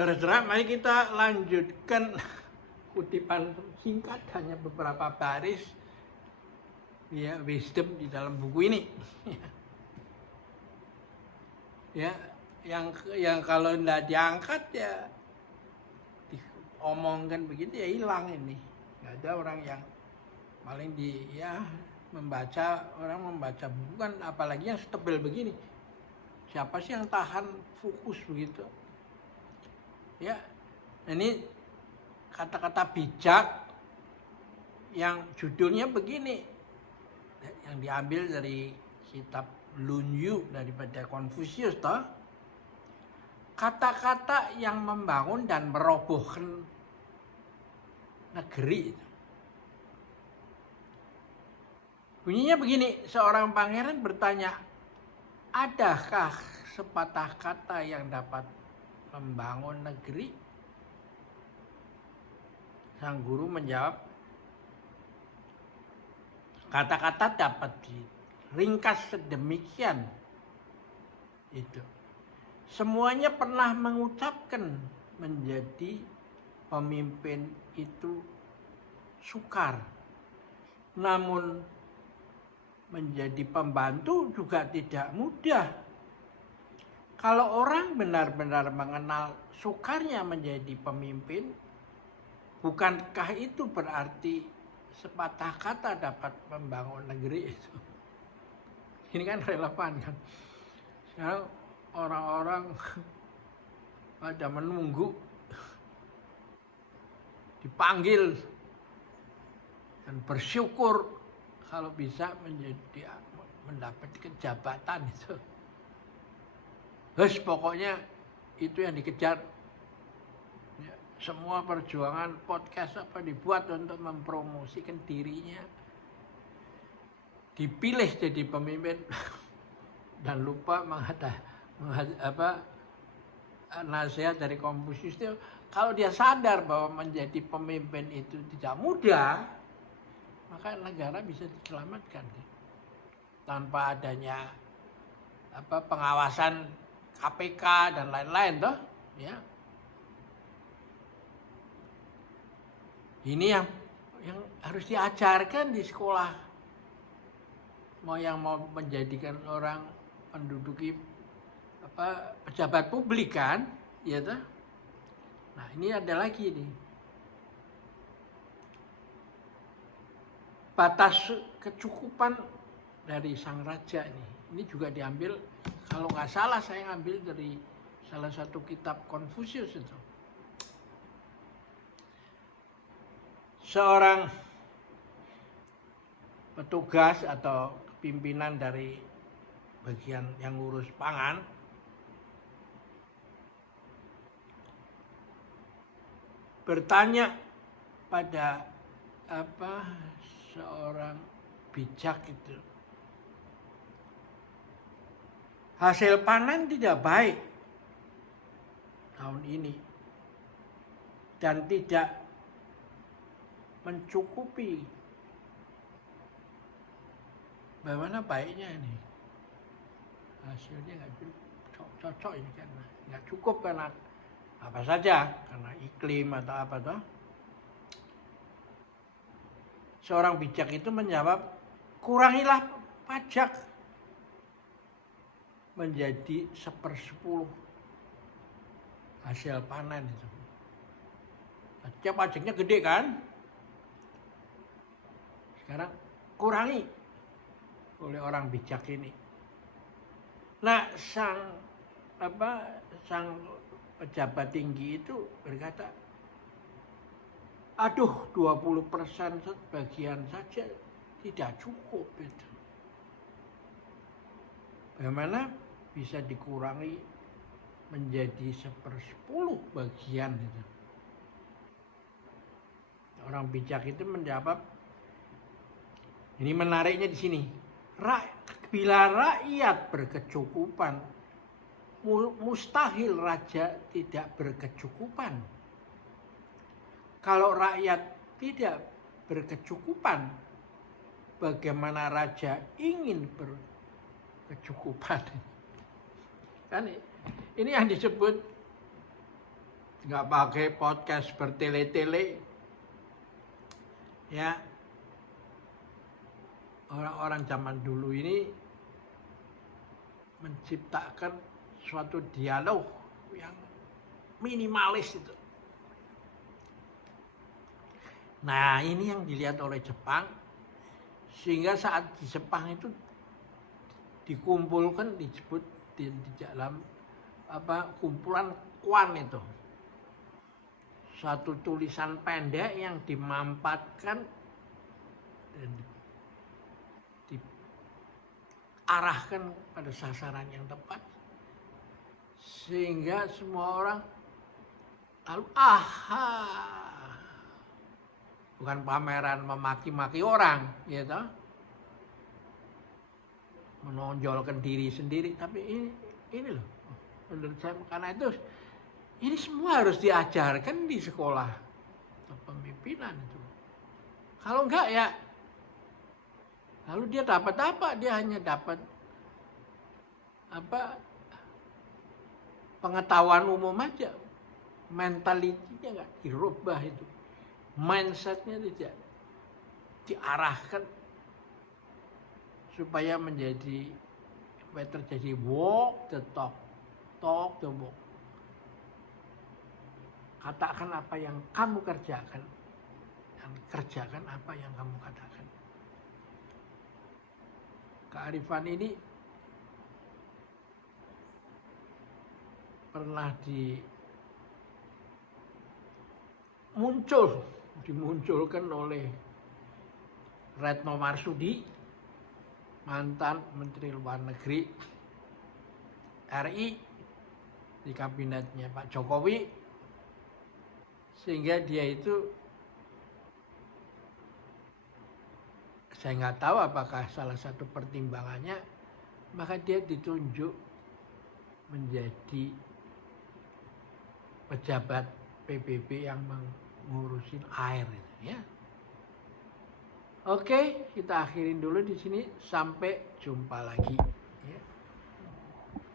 Saudara-saudara, mari kita lanjutkan kutipan singkat hanya beberapa baris ya wisdom di dalam buku ini. Ya, yang kalau tidak diangkat ya diomongkan begitu ya hilang ini. Nggak ada orang yang paling orang membaca buku kan, apalagi yang setebal begini. Siapa sih yang tahan fokus begitu? Ya, ini kata-kata bijak yang judulnya begini, yang diambil dari kitab Lun Yu daripada Confucius toh. Kata-kata yang membangun dan merobohkan negeri. Bunyinya begini, seorang pangeran bertanya, adakah sepatah kata yang dapat membangun negeri? Sang guru menjawab, kata-kata dapat diringkas sedemikian itu. Semuanya pernah mengucapkan menjadi pemimpin itu sukar. Namun menjadi pembantu juga tidak mudah. Kalau orang benar-benar mengenal sukarnya menjadi pemimpin, bukankah itu berarti sepatah kata dapat membangun negeri itu? Ini kan relevan kan. Sekarang orang-orang pada menunggu dipanggil dan bersyukur kalau bisa mendapatkan jabatan itu. Pokoknya itu yang dikejar. Ya, semua perjuangan podcast dibuat untuk mempromosikan dirinya. Dipilih jadi pemimpin dan lupa nasihat dari Confucius itu, kalau dia sadar bahwa menjadi pemimpin itu tidak mudah, maka negara bisa diselamatkan tanpa adanya pengawasan KPK dan lain-lain toh, ya. Ini yang harus diajarkan di sekolah. Mau menjadikan orang menduduki pejabat publik kan, ya toh. Nah, ini ada lagi nih. Batas kecukupan dari sang raja ini. Ini juga diambil, kalau nggak salah saya ngambil dari salah satu kitab Confucius itu. Seorang petugas atau pimpinan dari bagian yang ngurus pangan bertanya pada seorang bijak itu, hasil panen tidak baik tahun ini dan tidak mencukupi. Bagaimana baiknya ini? Hasilnya nggak cocok ini kan, nggak cukup karena apa saja, karena iklim atau apa toh. Seorang bijak itu menjawab, kurangilah pajak menjadi 1/10 hasil panen itu. Setiap pajaknya gede kan? Sekarang kurangi oleh orang bijak ini. Nah, sang pejabat tinggi itu berkata, aduh 20% sebagian saja tidak cukup itu. Bagaimana bisa dikurangi menjadi 1/10 bagian itu? Orang bijak itu menjawab, ini menariknya di sini. Bila rakyat berkecukupan, mustahil raja tidak berkecukupan. Kalau rakyat tidak berkecukupan, bagaimana raja ingin berkecukupan? Kan ini yang disebut nggak pakai podcast bertele-tele. Ya, orang-orang zaman dulu ini menciptakan suatu dialog yang minimalis itu. Nah, ini yang dilihat oleh Jepang, sehingga saat di Jepang itu dikumpulkan, disebut di dalam kumpulan Kwan itu. Satu tulisan pendek yang dimampatkan dan diarahkan pada sasaran yang tepat, sehingga semua orang lalu bukan pameran memaki-maki orang, gitu, menonjolkan diri sendiri, tapi ini loh, menurut saya, karena itu ini semua harus diajarkan di sekolah kepemimpinan itu. Kalau enggak ya, lalu dia dapat apa? Dia hanya dapat pengetahuan umum aja. Mentalitinya enggak dirubah itu. Mindsetnya tidak diarahkan supaya terjadi walk the talk, talk the walk. Katakan apa yang kamu kerjakan, dan kerjakan apa yang kamu katakan. Kearifan ini pernah dimunculkan oleh Retno Marsudi, mantan Menteri Luar Negeri RI di kabinetnya Pak Jokowi, sehingga dia itu, saya nggak tahu apakah salah satu pertimbangannya, maka dia ditunjuk menjadi pejabat PBB yang mengurusin air itu, ya. Oke, kita akhirin dulu di sini. Sampai jumpa lagi.